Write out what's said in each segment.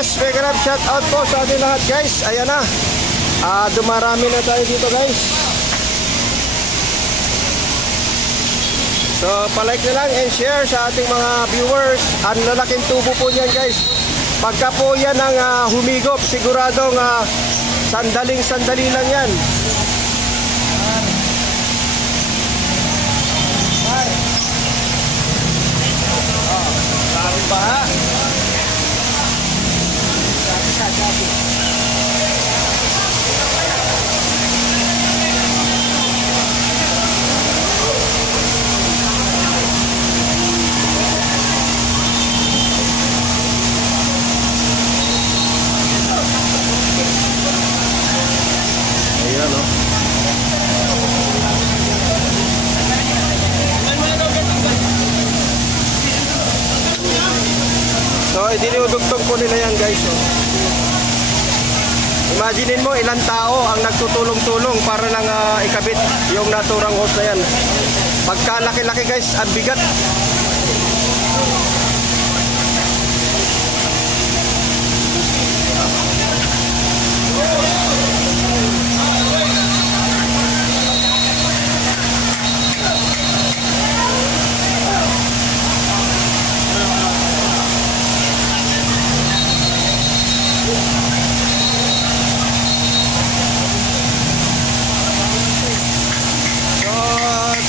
Yes, mega love shout out po sa ating lahat guys. Ayan na. Dumarami na tayo dito guys. So palike na lang and share sa ating mga viewers. Ang lalaking tubo po niyan guys. Pagka po yan ang humigop, siguradong sandaling-sandali lang yan. Marami ba ha? Ayan o. So, idinudugtog po nila yan guys. Oh. Imaginin mo ilang tao ang nagtutulong-tulong para lang ikabit yung naturang hose na yan. Pagka laki-laki guys, ang bigat.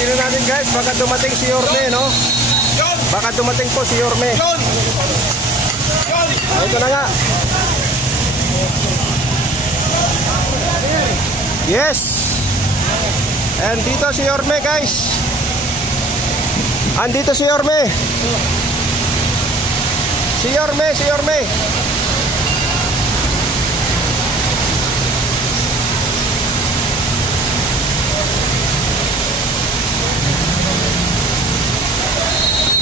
Tingnan natin guys, baka dumating si Yorme, no? Baka dumating po si Yorme. Ito na nga. Yes. And dito si Yorme guys. Andito si Yorme. Si Yorme, si Yorme.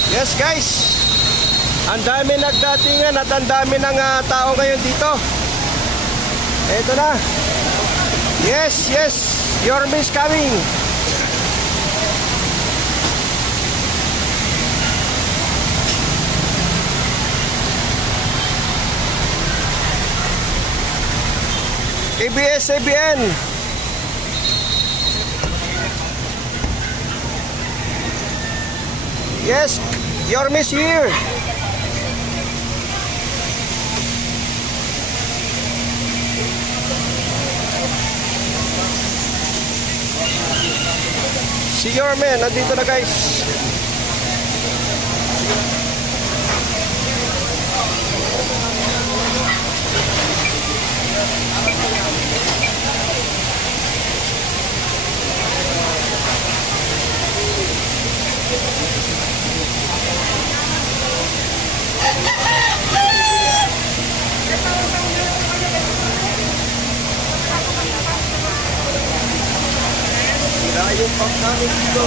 Yes guys, ang dami nagdatingan at ang dami ng tao ngayon dito. Ito na. Yes, yes, Yorme is coming. ABS-CBN. Yes, Yorme is here. Si Yorme, nandito na guys. Yung pang namin dito.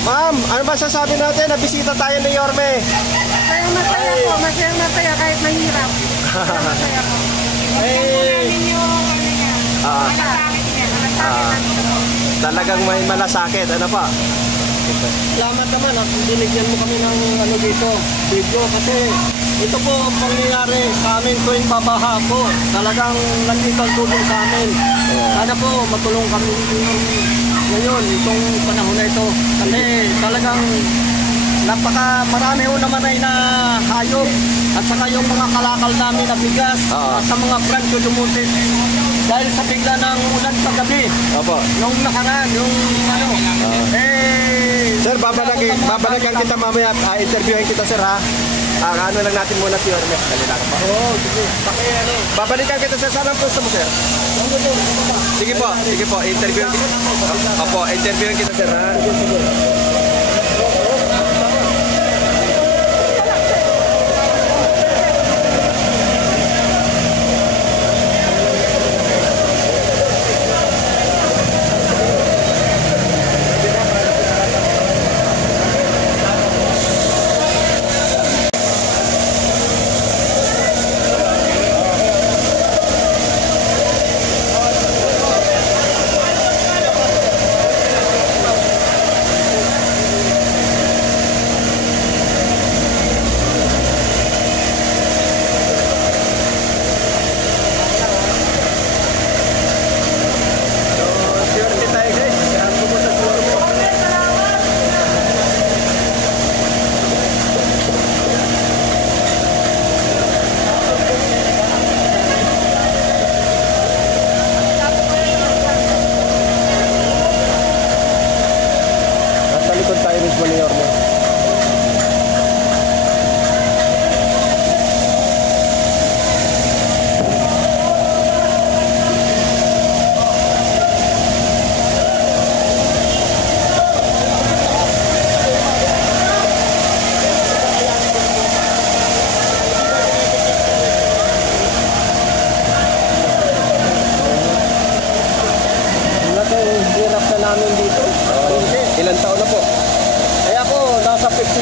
Ma'am, ano ba sasabi natin? Nabisita tayo ni Yorme. Masaya po, masaya kahit mahirap. Masaya po. Namin yung malasakit niya. Talagang may malasakit. Ano pa? Salamat naman at binigyan mo kami ng dito, video kasi ito po ang pangyayari sa amin tuwing babaha po. Talagang nandito ang tulong sa amin. Sana po matulong kami ngayon, itong panahon na ito. Kasi talagang marami ho naman ay na hayop at saka yung mga kalakal namin na bigas at sa mga brancho dumutin. Dahil sa bigla ng ulan paggabi. Opo. Nung nakaraan, yung sir, babalikan kita mamaya. Interviewin kita sir ha. Ano lang natin muna si Yorme. Dali lang pa. Oo, sige. Babalikan kita sir. Saan ang gusto mo sir? Sige po, sige po. Interviewin kita. Opo, interviewin kita sir ha.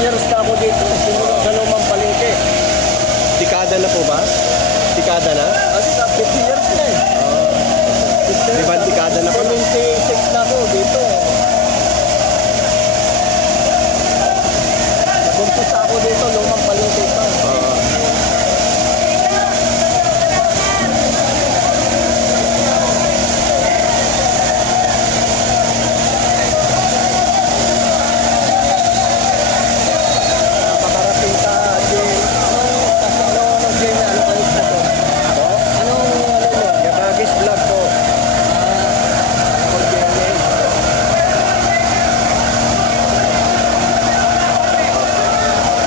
years na ako dito. Simula sa lumang palengke. Tikada na po ba? Tikada na? Kasi 50 years na eh. Di ba tikada na po? 26 na ako dito. Nag-umpisa ako dito, lumang palengke pa. Napakarating sa Jane. Anong Jane? Ano kayo sa to? Anong ano mo? Gabagis vlog po. Ako Jane.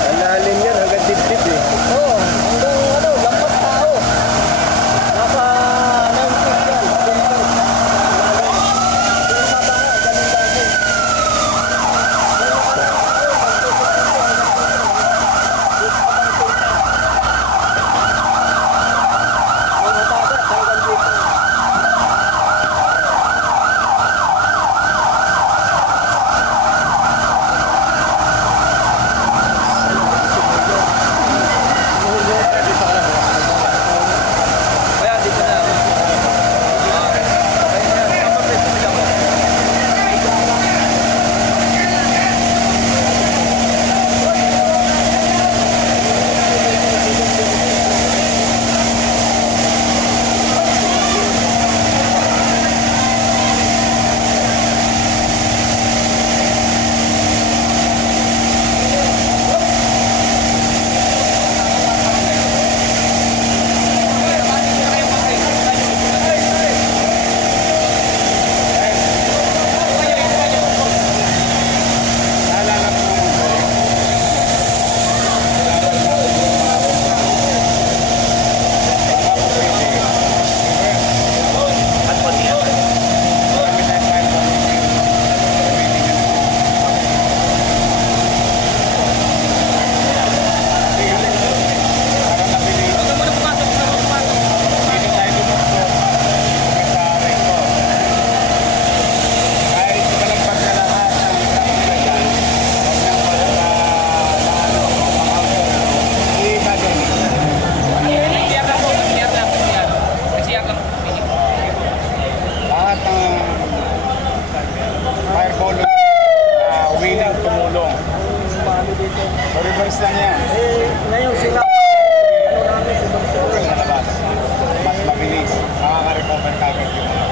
Ang lalim yan, hanggang dip-dip eh. Oo, hanggang ano, lampas tao. Nasa 9 feet yan. Kaya dito na. Lahat ng fireball willing tumulong. So reverse lang yan. Ngayon sila, ano namin si Dr. Sa labas. Mas mabilis. Makaka-recover kagad yung mga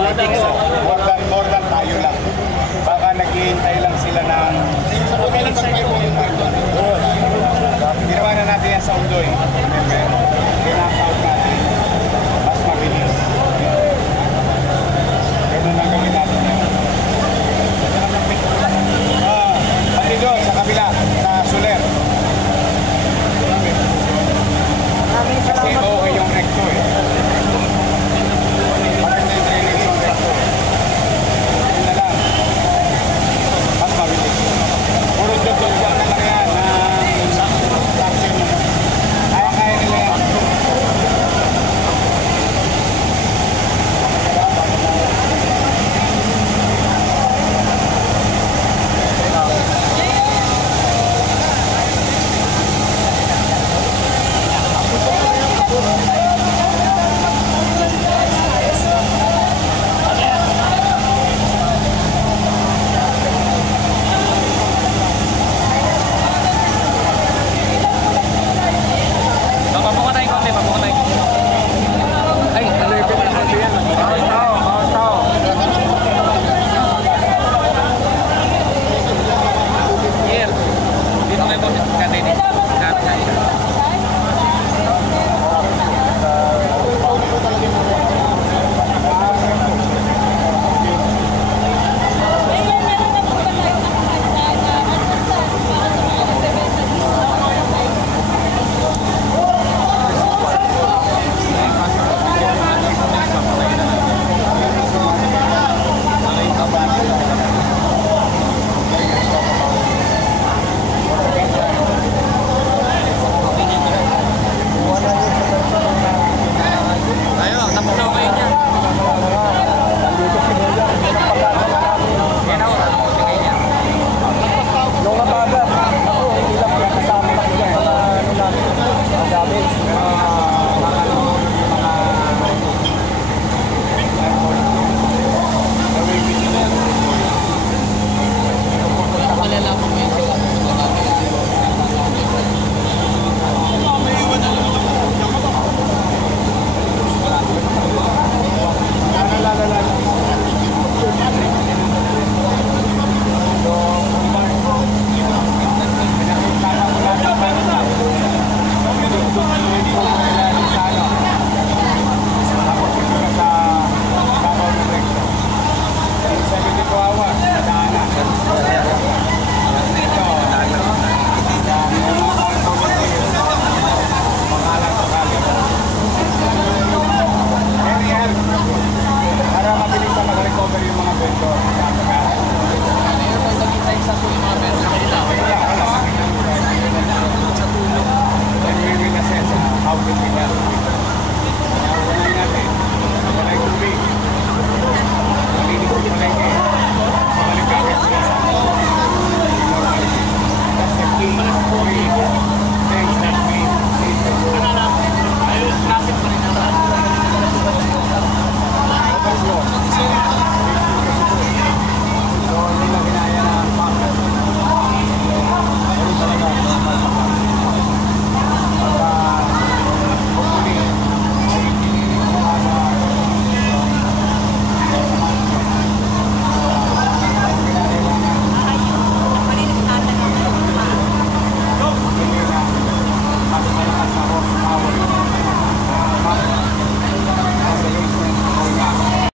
I think so. More than tayo lang. Baka naghihintay lang